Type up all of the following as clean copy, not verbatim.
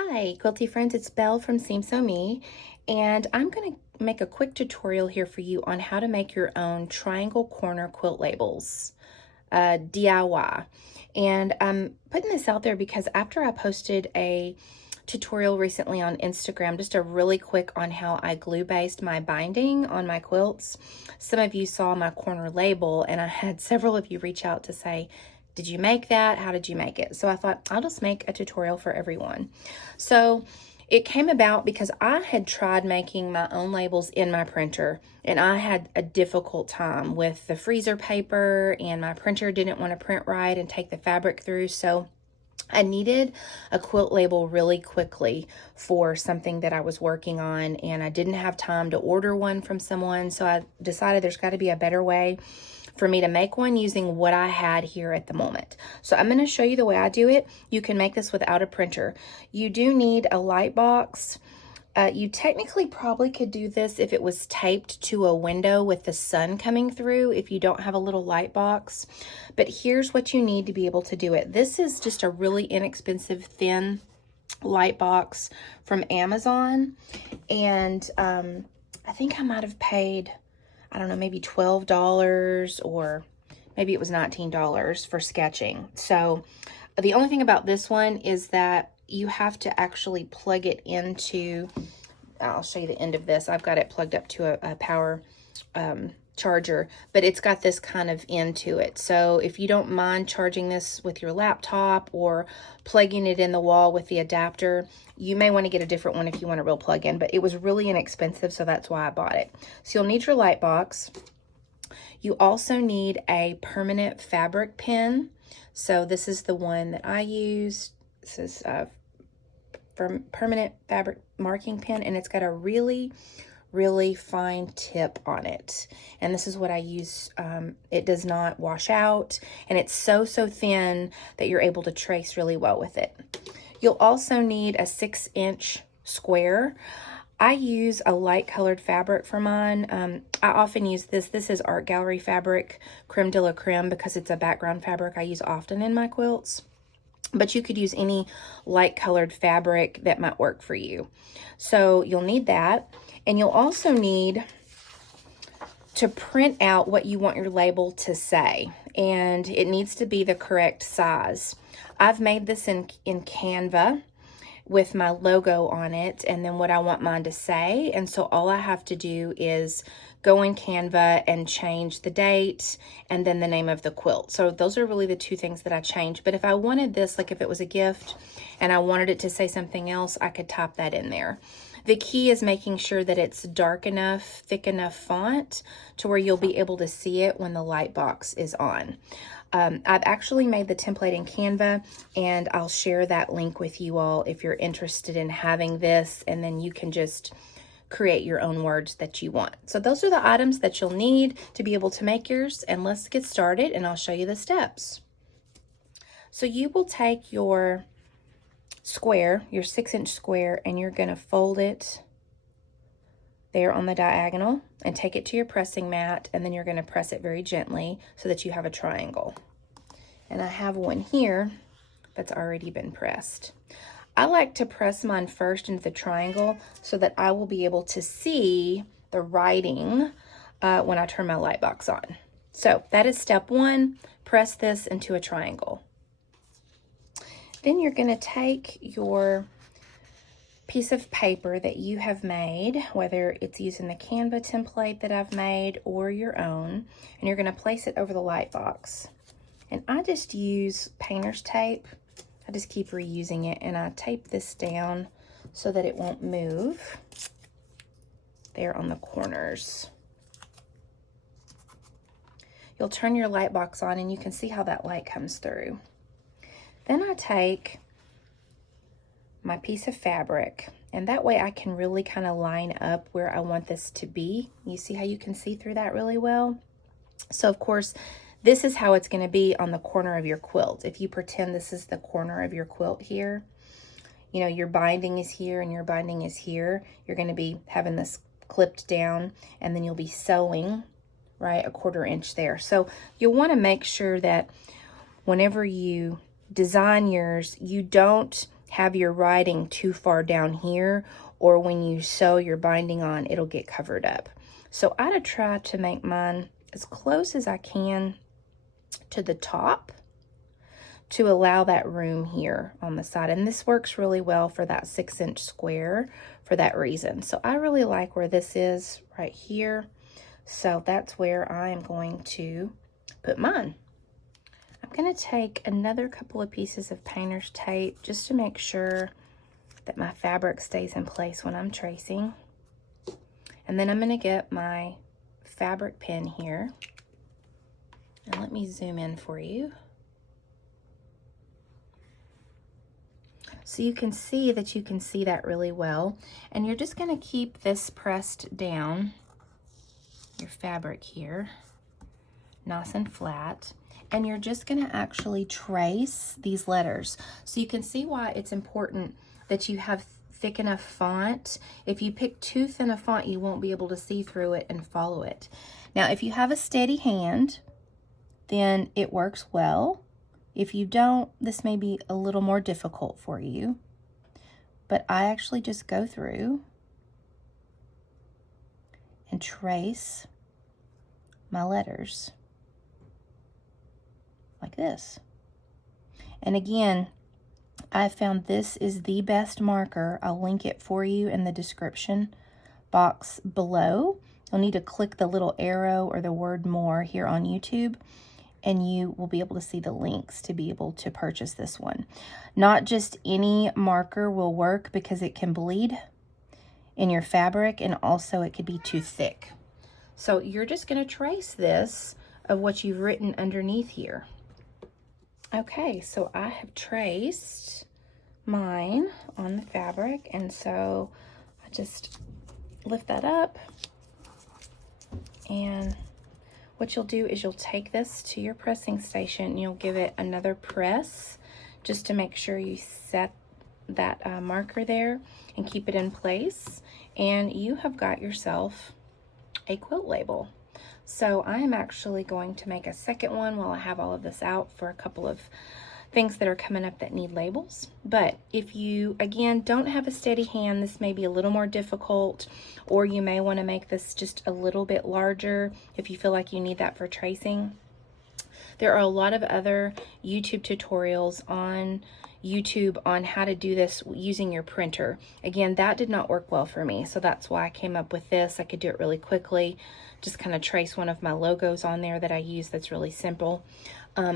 Hi, Quilty friends, it's Belle from Seam Sew Me, and I'm going to make a quick tutorial here for you on how to make your own triangle corner quilt labels, DIY. And I'm putting this out there because after I posted a tutorial recently on Instagram, just a really quick on how I glue based my binding on my quilts, some of you saw my corner label, and I had several of you reach out to say, did you make that? How did you make it? So I thought I'll just make a tutorial for everyone. So it came about because I had tried making my own labels in my printer, and I had a difficult time with the freezer paper, and my printer didn't want to print right and take the fabric through. So I needed a quilt label really quickly for something that I was working on, and I didn't have time to order one from someone. So I decided there's got to be a better way for me to make one using what I had here at the moment. So I'm going to show you the way I do it. You can make this without a printer. You do need a light box. You technically probably could do this if it was taped to a window with the sun coming through if you don't have a little light box. But here's what you need to be able to do it. This is just a really inexpensive thin light box from Amazon. And I think I might have paid, I don't know, maybe $12 or maybe it was $19 for sketching. So the only thing about this one is that you have to actually plug it into, I'll show you the end of this. I've got it plugged up to a power charger, but it's got this kind of end to it. So if you don't mind charging this with your laptop or plugging it in the wall with the adapter, you may want to get a different one if you want a real plug-in, but it was really inexpensive, so that's why I bought it. So you'll need your light box. You also need a permanent fabric pin. So this is the one that I use. This is for permanent fabric marking pen, and it's got a really fine tip on it, and this is what I use. It does not wash out, and it's so thin that you're able to trace really well with it. You'll also need a 6-inch square. I use a light colored fabric for mine. I often use this is Art Gallery fabric, Creme de la Creme, because it's a background fabric I use often in my quilts. But you could use any light colored fabric that might work for you. So you'll need that. And you'll also need to print out what you want your label to say. And it needs to be the correct size. I've made this in Canva with my logo on it and then what I want mine to say. And so all I have to do is go in Canva and change the date and then the name of the quilt. So those are really the two things that I changed. But if I wanted this, like if it was a gift and I wanted it to say something else, I could type that in there. The key is making sure that it's dark enough, thick enough font to where you'll be able to see it when the light box is on. I've actually made the template in Canva, and I'll share that link with you all if you're interested in having this, and then you can just create your own words that you want. So those are the items that you'll need to be able to make yours, and let's get started and I'll show you the steps. So you will take your square, your 6-inch square, and you're going to fold it there on the diagonal and take it to your pressing mat, and then you're going to press it very gently so that you have a triangle. And I have one here that's already been pressed. I like to press mine first into the triangle so that I will be able to see the writing when I turn my light box on. So that is step one. Press this into a triangle. Then you're going to take your piece of paper that you have made, whether it's using the Canva template that I've made or your own, and you're going to place it over the light box. And I just use painter's tape. I just keep reusing it, and I tape this down so that it won't move there on the corners. You'll turn your light box on and you can see how that light comes through. Then I take my piece of fabric, and that way I can really kind of line up where I want this to be. You see how you can see through that really well? So of course, this is how it's going to be on the corner of your quilt. If you pretend this is the corner of your quilt here, you know, your binding is here and your binding is here. You're going to be having this clipped down, and then you'll be sewing, right, a 1/4 inch there. So you'll want to make sure that whenever you design yours, you don't have your writing too far down here, or when you sew your binding on, it'll get covered up. So I'd try to make mine as close as I can to the top to allow that room here on the side. And this works really well for that 6-inch square for that reason. So I really like where this is right here. So that's where I am going to put mine. I'm going to take another couple of pieces of painter's tape just to make sure that my fabric stays in place when I'm tracing. And then I'm going to get my fabric pin here. And let me zoom in for you. So you can see that really well. And you're just going to keep this pressed down, your fabric here, nice and flat. And you're just going to actually trace these letters. So you can see why it's important that you have thick enough font. If you pick too thin a font, you won't be able to see through it and follow it. Now, if you have a steady hand, then it works well. If you don't, this may be a little more difficult for you. But I actually just go through and trace my letters like this. And again, I found this is the best marker. I'll link it for you in the description box below. You'll need to click the little arrow or the word more here on YouTube, and you will be able to see the links to be able to purchase this one. Not just any marker will work because it can bleed in your fabric, and also it could be too thick. So you're just going to trace this of what you've written underneath here. Okay, so I have traced mine on the fabric, and so I just lift that up, and what you'll do is you'll take this to your pressing station and you'll give it another press just to make sure you set that marker there and keep it in place, and you have got yourself a quilt label. So I am actually going to make a second one while I have all of this out for a couple of things that are coming up that need labels. But if you, again, don't have a steady hand, this may be a little more difficult, or you may want to make this just a little bit larger if you feel like you need that for tracing. There are a lot of other YouTube tutorials on YouTube on how to do this using your printer. Again, that did not work well for me, so that's why I came up with this. I could do it really quickly, just kind of trace one of my logos on there that I use that's really simple.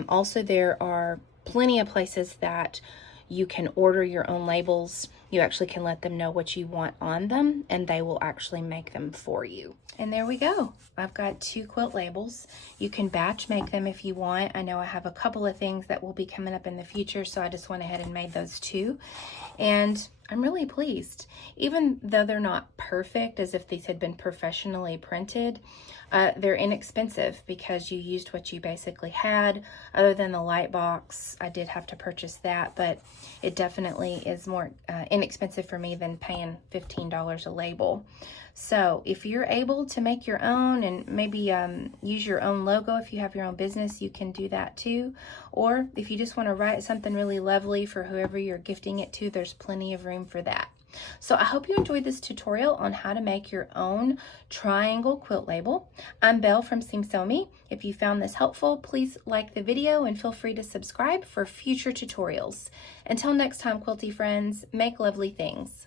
Also, there are plenty of places that you can order your own labels. You actually can let them know what you want on them, and they will actually make them for you. And there we go. I've got 2 quilt labels. You can batch make them if you want. I know I have a couple of things that will be coming up in the future, so I just went ahead and made those 2. And I'm really pleased. Even though they're not perfect, as if these had been professionally printed, they're inexpensive because you used what you basically had. Other than the light box, I did have to purchase that, but it definitely is more inexpensive for me than paying $15 a label. So if you're able to make your own and maybe use your own logo, if you have your own business, you can do that too. Or if you just want to write something really lovely for whoever you're gifting it to, there's plenty of room for that. So I hope you enjoyed this tutorial on how to make your own triangle quilt label. I'm Belle from Seam Sew Me. If you found this helpful, please like the video and feel free to subscribe for future tutorials. Until next time, quilty friends, make lovely things.